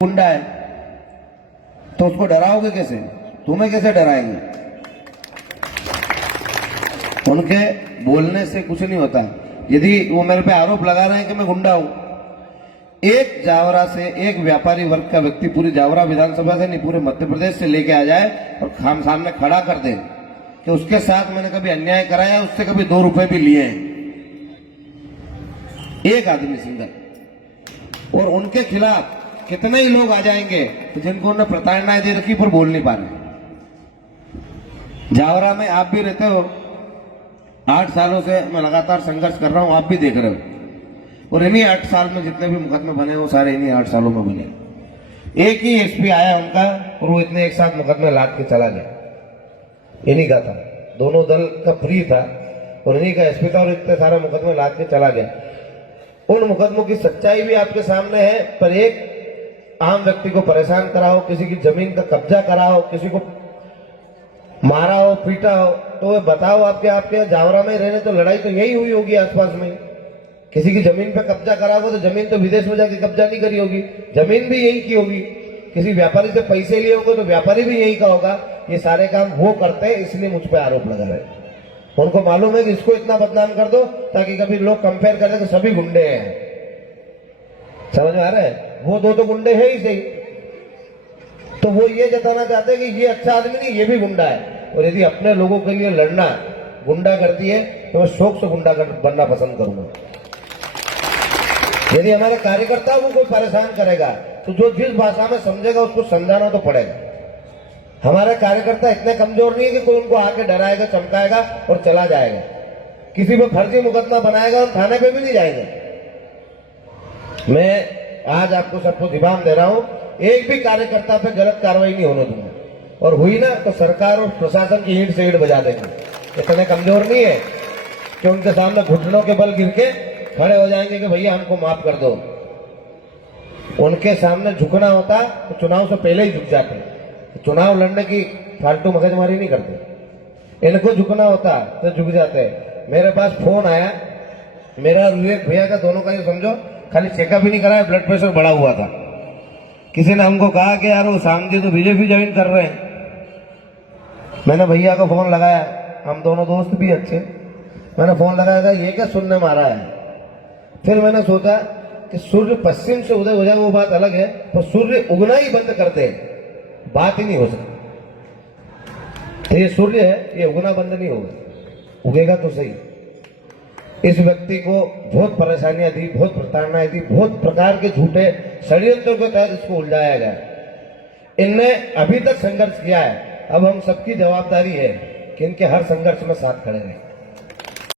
गुंडा है तो उसको डराओगे कैसे? तुम्हें कैसे डराएंगे? उनके बोलने से कुछ नहीं होता। यदि वो मेरे पे आरोप लगा रहे हैं कि मैं गुंडा हूं, एक जावरा से एक व्यापारी वर्ग का व्यक्ति पूरी जावरा विधानसभा से नहीं पूरे मध्य प्रदेश से लेके आ जाए और खाम सामने खड़ा कर दे कि उसके साथ मैंने कभी अन्याय कराया, उससे कभी 2 रुपए भी लिए हैं, एक आदमी सिंगल, और उनके खिलाफ कितने ही लोग आ जाएंगे जिनको उन्होंने प्रताड़नाएं दे रखी पर बोल नहीं पा रहे। जावरा में आप भी रहते हो, 8 सालों से मैं लगातार संघर्ष कर रहा हूं, आप भी देख रहे हो, और इन्हीं 8 साल में जितने भी मुकदमे बने वो सारे इन्हीं 8 सालों में बने। एक ही एसपी आया उनका और वो इतने एक साथ मुकदमे लाद के चला गया, इन्हीं का था, दोनों दल का फ्री था और इन्हीं का एसपी था और इतने सारे मुकदमे लाद के चला गया। उन मुकदमों की सच्चाई भी आपके सामने है, पर एक आम व्यक्ति को परेशान कराओ, किसी की जमीन का कब्जा कराओ, किसी को मारा हो, पीटा हो, तो बताओ आपके जावरा में रहने तो लड़ाई तो यही हुई होगी आसपास में। किसी की जमीन पे कब्जा कराओगे तो जमीन तो विदेश में जाके कब्जा नहीं करी होगी, जमीन भी यही की होगी। किसी व्यापारी से पैसे लिए होंगे तो व्यापारी भी यही का होगा। ये सारे काम वो करते हैं, इसलिए मुझ पर आरोप लगा रहे। उनको मालूम है कि इसको इतना बदनाम कर दो ताकि कभी लोग कंपेयर करें कि सभी गुंडे हैं। समझ में आ रहा है? वो दो तो गुंडे हैं ही सही, तो वो ये जताना चाहते हैं कि ये अच्छा आदमी नहीं, ये भी गुंडा है। और यदि अपने लोगों के लिए लड़ना गुंडा करती है तो मैं शौक से गुंडा बनना पसंद करूंगा। यदि हमारे कार्यकर्ता को कोई परेशान करेगा तो जो जिस भाषा में समझेगा उसको समझाना तो पड़ेगा। हमारे कार्यकर्ता इतने कमजोर नहीं है कि कोई उनको आके डराएगा, चमकाएगा और चला जाएगा। किसी पे फर्जी मुकदमा बनाएगा और थाने पे भी नहीं जाएंगे। मैं आज आपको सबको दिमाग दे रहा हूं, एक भी कार्यकर्ता पे गलत कार्रवाई नहीं होने दूंगा, और हुई ना तो सरकार और प्रशासन की ईंट से ईंट बजा देंगे। इतने कमजोर नहीं है कि उनके सामने घुटनों के बल गिर के खड़े हो जाएंगे कि भैया हमको माफ कर दो। उनके सामने झुकना होता तो चुनाव से पहले ही झुक जाते, चुनाव लड़ने की फालतू मगजमारी नहीं करते। इनको झुकना होता तो झुक जाते। मेरे पास फोन आया, मेरा विवेक भैया का, दोनों का, ये समझो खाली चेकअप ही नहीं कराया, ब्लड प्रेशर बढ़ा हुआ था। किसी ने हमको कहा कि यार वो सामने तो बीजेपी ज्वाइन कर रहे हैं। मैंने भैया को फोन लगाया, हम दोनों दोस्त भी अच्छे, मैंने फोन लगाया था, ये क्या सुनने मारा है। फिर मैंने सोचा कि सूर्य पश्चिम से उदय हो जाए वो बात अलग है, तो सूर्य उगना ही बंद करते बात ही नहीं हो सकती। तो ये सूर्य है, ये उगना बंद नहीं होगा, उगेगा तो सही। इस व्यक्ति को बहुत परेशानियां दी, बहुत प्रताड़नाएं दी, बहुत प्रकार के झूठे षड्यंत्रों के तहत इसको उलझाया गया। इनने अभी तक संघर्ष किया है, अब हम सबकी जवाबदारी है कि इनके हर संघर्ष में साथ खड़े रहें।